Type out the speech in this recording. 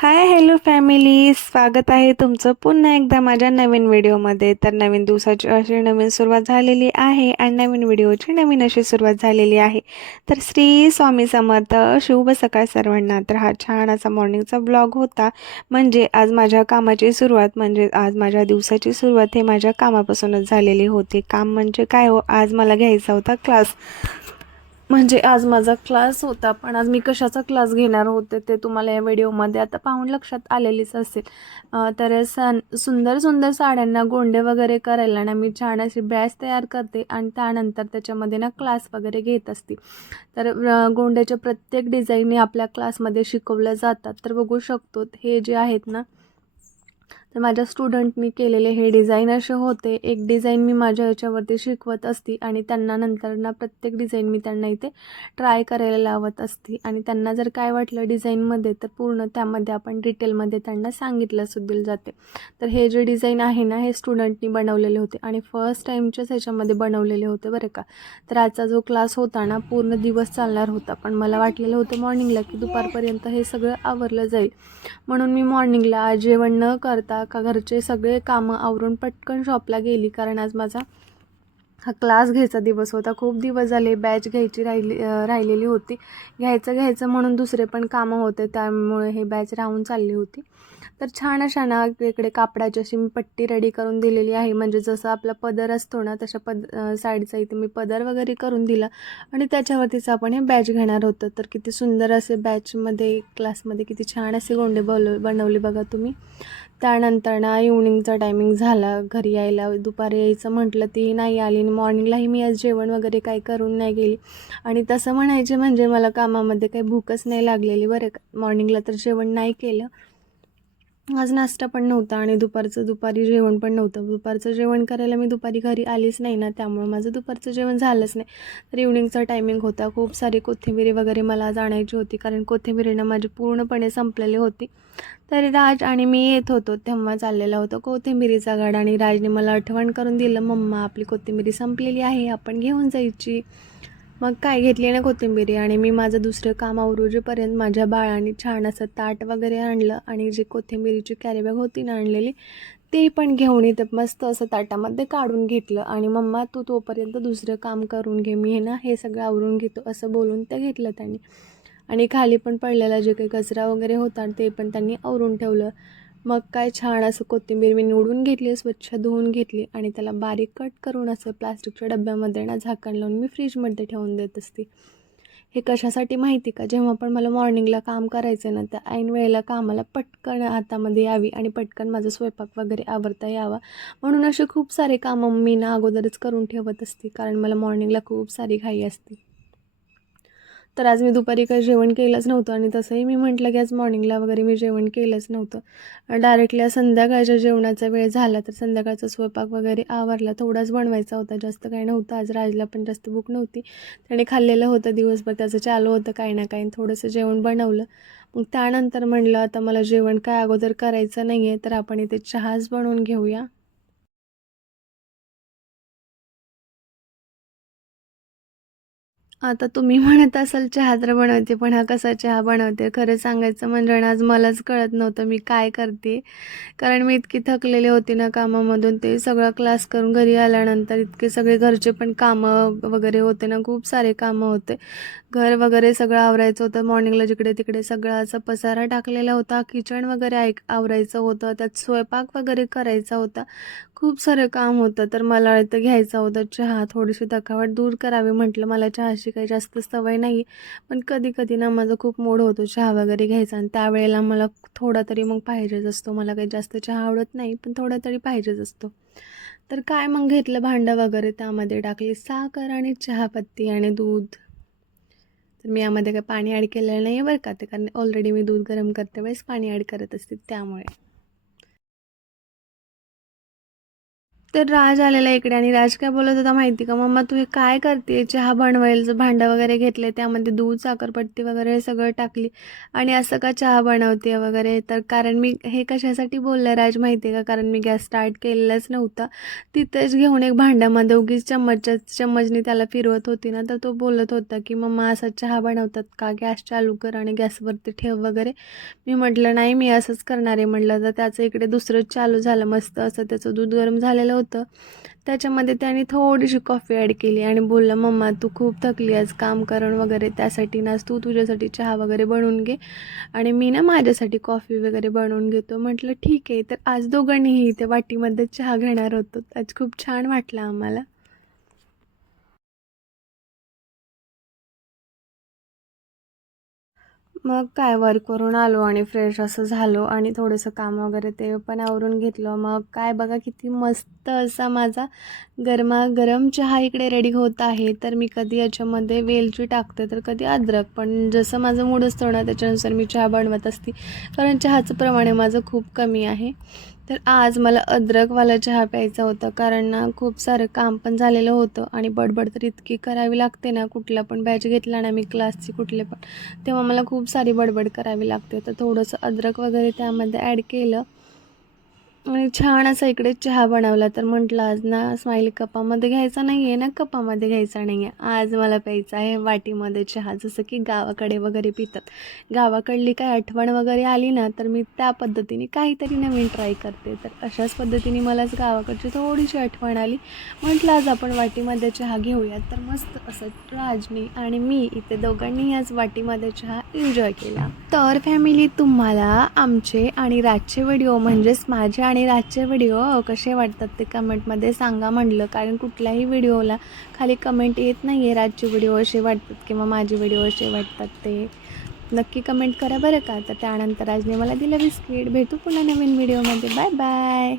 Hi hello family स्वागत आहे तुमचं पुन्हा एकदा माझ्या नवीन व्हिडिओमध्ये. तर नवीन दिवसाची अशी नवीन सुरुवात झालेली आहे आणि नवीन व्हिडिओची नवीन अशी सुरुवात झालेली आहे. तर श्री स्वामी समर्थ शुभ सकाळ सर्वांना. तर हा छान असा मॉर्निंगचा ब्लॉग होता. म्हणजे आज माझ्या कामाची सुरुवात म्हणजे आज माझ्या दिवसाची सुरुवात हे माझ्या कामापासूनच झालेली होती. काम म्हणजे काय हो? आज मला घ्यायचा होता क्लास म्हणजे आज माझा क्लास होता पण आज मी कशाचा क्लास घेणार होते ते तुम्हाला या व्हिडिओमध्ये आता पाहून लक्षात आलेलीच असेल. तर सन सुंदर सुंदर साड्यांना गोंडे वगैरे करायला ना मी छान अशी बॅच तयार करते आणि त्यानंतर त्याच्यामध्ये ना क्लास वगैरे घेत असते. तर गोंड्याच्या प्रत्येक डिझाईनने आपल्या क्लासमध्ये शिकवल्या जातात. तर बघू शकतो हे जे आहेत ना तर माझ्या स्टुडंटनी केलेले हे डिझाईन असे होते. एक डिझाईन मी माझ्या याच्यावरती शिकवत असती आणि त्यांना नंतर ना प्रत्येक डिझाईन मी त्यांना इथे ट्राय करायला लावत असती. आणि त्यांना जर काय वाटलं डिझाईनमध्ये तर पूर्ण त्यामध्ये आपण डिटेलमध्ये त्यांना सांगितलं सुद्धा जाते. तर हे जे डिझाईन आहे ना हे स्टुडंटनी बनवलेले होते. आणि फर्स्ट टाईमच्याच ह्याच्यामध्ये बनवलेले होते बरं का. तर आजचा जो क्लास होता ना पूर्ण दिवस चालणार होता. पण मला वाटलेलं होतं मॉर्निंगला की दुपारपर्यंत हे सगळं आवरलं जाईल. म्हणून मी मॉर्निंगला आज जेवण न करता का घरचे सगळे कामं आवरून पटकन शॉपला गेली. कारण आज माझा हा क्लास घ्यायचा दिवस होता. खूप दिवस झाले बॅच घ्यायची राहिली राहिलेली होती. घ्यायचं घ्यायचं म्हणून दुसरे पण कामं होते. त्यामुळे हे बॅच राहून चालली होती. तर छान अशा ना इकडे कापडाची अशी मी पट्टी रेडी करून दिलेली आहे. म्हणजे जसं आपला पदर असतो ना तशा पद साईडचा इथे मी पदर वगैरे करून दिला. आणि त्याच्यावरतीच आपण हे बॅच घेणार होतं. तर किती सुंदर असे बॅचमध्ये क्लासमध्ये किती छान असे गोंडे बनव बनवले बघा तुम्ही. त्यानंतर ना इव्हनिंगचा टायमिंग झाला. घरी यायला दुपारी यायचं म्हटलं ती नाही आली. आणि मॉर्निंगलाही मी आज जेवण वगैरे काही करून नाही गेली. आणि तसं म्हणायचे म्हणजे मला कामामध्ये काही भूकच नाही लागलेली बरं का. मॉर्निंगला तर जेवण नाही केलं. आज नाश्ता पण नव्हता आणि दुपारचं दुपारी जेवण पण नव्हतं. दुपारचं जेवण करायला मी दुपारी घरी आलीच नाही ना त्यामुळे माझं दुपारचं जेवण झालंच नाही. तर इव्हनिंगचा टायमिंग होता. खूप सारी कोथिंबिरी वगैरे मला आज आणायची होती कारण कोथिंबिरीनं माझी पूर्णपणे संपलेली होती. तरी राज आणि मी येत होतो तेव्हा चाललेला होता कोथिंबिरीचा गाडा आणि राजने मला आठवण करून दिलं मम्मा आपली कोथिंबिरी संपलेली आहे आपण घेऊन जायची. मग काय घेतली ना कोथिंबिरी आणि मी माझं दुसरं काम आवरूजेपर्यंत माझ्या बाळाने छान असं ताट वगैरे आणलं आणि जी कोथिंबिरीची कॅरीबॅग होती ना आणलेली ते पण घेऊन इथं मस्त असं ताटामध्ये काढून घेतलं. आणि मम्मा तू तोपर्यंत दुसरं काम करून घे मी हे ना हे सगळं आवरून घेतो असं बोलून ते घेतलं त्यांनी. आणि खाली पण पडलेला जे काही कचरा वगैरे होता ते पण त्यांनी आवरून ठेवलं. मग काय छान असं कोथिंबीर मी निवडून घेतली स्वच्छ धुवून घेतली आणि त्याला बारीक कट करून असं प्लास्टिकच्या डब्यामध्ये ना झाकण लावून मी फ्रीजमध्ये ठेवून देत असते. हे कशासाठी माहिती का? जेव्हा पण मला मॉर्निंगला काम करायचं ना त्या ऐन वेळेला कामाला पटकन हातामध्ये यावी आणि पटकन माझा स्वयंपाक वगैरे आवरता यावा. म्हणून असे खूप सारे कामं मी ना अगोदरच करून ठेवत असते कारण मला मॉर्निंगला खूप सारी घाई असते. तर आज मी दुपारी काही जेवण केलंच नव्हतं आणि तसंही मी म्हटलं की आज मॉर्निंगला वगैरे मी जेवण केलंच नव्हतं. डायरेक्टली आज संध्याकाळच्या जेवणाचा वेळ झाला तर संध्याकाळचा स्वयंपाक वगैरे आवरला. थोडाच बनवायचा होता. जास्त काही नव्हतं. आज राजला पण जास्त भूक नव्हती. त्याने खाल्लेलं होतं दिवसभर. त्याचं चालू होतं काही ना काही. थोडंसं जेवण बनवलं. मग त्यानंतर म्हणलं आता मला जेवण काय अगोदर करायचं नाही आहे तर आपण इथे चहाच बनवून घेऊया. आता तुम्ही म्हणत असाल चहा तर बनवते पण हा कसा चहा बनवते? खरं सांगायचं म्हणजे ना आज मलाच कळत नव्हतं मी काय करते. कारण मी इतकी थकलेली होती ना कामामधून ते सगळं क्लास करून घरी आल्यानंतर इतके सगळे घरचे पण कामं वगैरे होते ना खूप सारे कामं होते. घर वगैरे सगळं आवरायचं होतं. मॉर्निंगला जिकडे तिकडे सगळा असा पसारा टाकलेला होता. किचन वगैरे ऐक आवरायचं होतं. त्यात स्वयंपाक वगैरे करायचा होता. खूप सारं काम होतं. तर मला इथं घ्यायचा होता. चहा थोडीशी थकावट दूर करावी म्हटलं. मला चहाची काही जास्त सवय नाही. पण कधी कधी ना माझा खूप मूड होतो चहा वगैरे घ्यायचा. आणि त्यावेळेला मला थोडा तरी मग पाहिजेच असतो. मला काही जास्त चहा आवडत नाही पण थोडा तरी पाहिजेच असतो. तर काय मग घेतलं भांडं वगैरे त्यामध्ये टाकली? साखर आणि चहापत्ती आणि दूध. तर मी यामध्ये काही पाणी ॲड केलेलं नाही आहे बरं का. ते कारण ऑलरेडी मी दूध गरम करते वेळेस पाणी ॲड करत असते त्यामुळे. तर राज आलेला इकडे आणि राज काय बोलत होता माहिती का? मम्मा तू हे काय करते चहा बनवायचं भांडं वगैरे घेतले त्यामध्ये दूध साखरपट्टी वगैरे हे सगळं टाकली आणि असं का चहा बनवते वगैरे? तर कारण मी हे कशासाठी बोललं राज माहिती आहे का? कारण मी गॅस स्टार्ट केलेलाच नव्हता. तिथेच घेऊन एक भांड्यामध्ये उगीच चम्मचच्या चम्मचने त्याला फिरवत होती ना तर तो बोलत होता की मम्मा असा चहा बनवतात का? गॅस चालू कर आणि गॅसवरती ठेव वगैरे. मी म्हटलं नाही मी असंच करणार आहे. म्हटलं तर त्याचं इकडे दुसरंच चालू झालं मस्त असं त्याचं दूध गरम झालेलं होतं. त्याच्यामध्ये त्याने थोडीशी कॉफी ॲड केली आणि बोललं मम्मा तू खूप थकली आज काम करण वगैरे त्यासाठी ना तू तुझ्यासाठी चहा वगैरे बनवून घे. आणि मी ना माझ्यासाठी कॉफी वगैरे बनवून घेतो. म्हटलं ठीक आहे. तर आज दोघांनीही इथे वाटीमध्ये चहा घेणार होतो. आज खूप छान वाटलं आम्हाला. मग काय वर्क करून आलो आणि फ्रेश असं झालो आणि थोडंसं काम वगैरे ते पण आवरून घेतलं. मग काय बघा किती मस्त असा माझा गरमागरम चहा इकडे रेडी होत आहे. तर मी कधी याच्यामध्ये वेलची टाकते तर कधी अद्रक. पण जसं माझं मूड असतं ना त्याच्यानुसार मी चहा बनवत असते. कारण चहाचं प्रमाण आहे माझं खूप कमी आहे. तर आज मला अद्रकवाला चहा प्यायचा होता. कारण ना खूप सारं काम पण झालेलं होतं. आणि बडबड तर इतकी करावी लागते ना कुठला पण बॅच घेतला ना मी क्लासची कुठले पण तेव्हा मला खूप सारी बडबड करावी लागते. तर थोडंसं अद्रक वगैरे त्यामध्ये ॲड केलं. आणि छान असा इकडे चहा बनवला तर म्हटलं आज ना स्माईल कपामध्ये घ्यायचा नाही आहे ना कपामध्ये घ्यायचा नाही आहे आज मला प्यायचा आहे वाटीमध्ये चहा. जसं की गावाकडे वगैरे पितात. गावाकडली काय आठवण वगैरे आली ना तर मी त्या पद्धतीने काहीतरी नवीन ट्राय करते. तर अशाच पद्धतीने मलाच गावाकडची थोडीशी आठवण आली. म्हटलं आज आपण वाटीमध्ये चहा घेऊयात. तर मस्त असं राजनी आणि मी इथे दोघांनी आज वाटीमध्ये चहा एन्जॉय केला. तर फॅमिली तुम्हाला आमचे आणि राजचे व्हिडिओ म्हणजेच माझे आणि आणि रातचे व्हिडिओ कसे वाटतात ते कमेंटमध्ये सांगा म्हटलं. कारण कुठल्याही व्हिडिओला खाली कमेंट येत नाही आहे राजचे व्हिडिओ असे वाटतात किंवा माझे व्हिडिओ असे वाटतात ते. नक्की कमेंट करा बरं का. तर त्यानंतर राजने मला दिलं बिस्किट. भेटू पुन्हा नवीन व्हिडिओमध्ये बाय बाय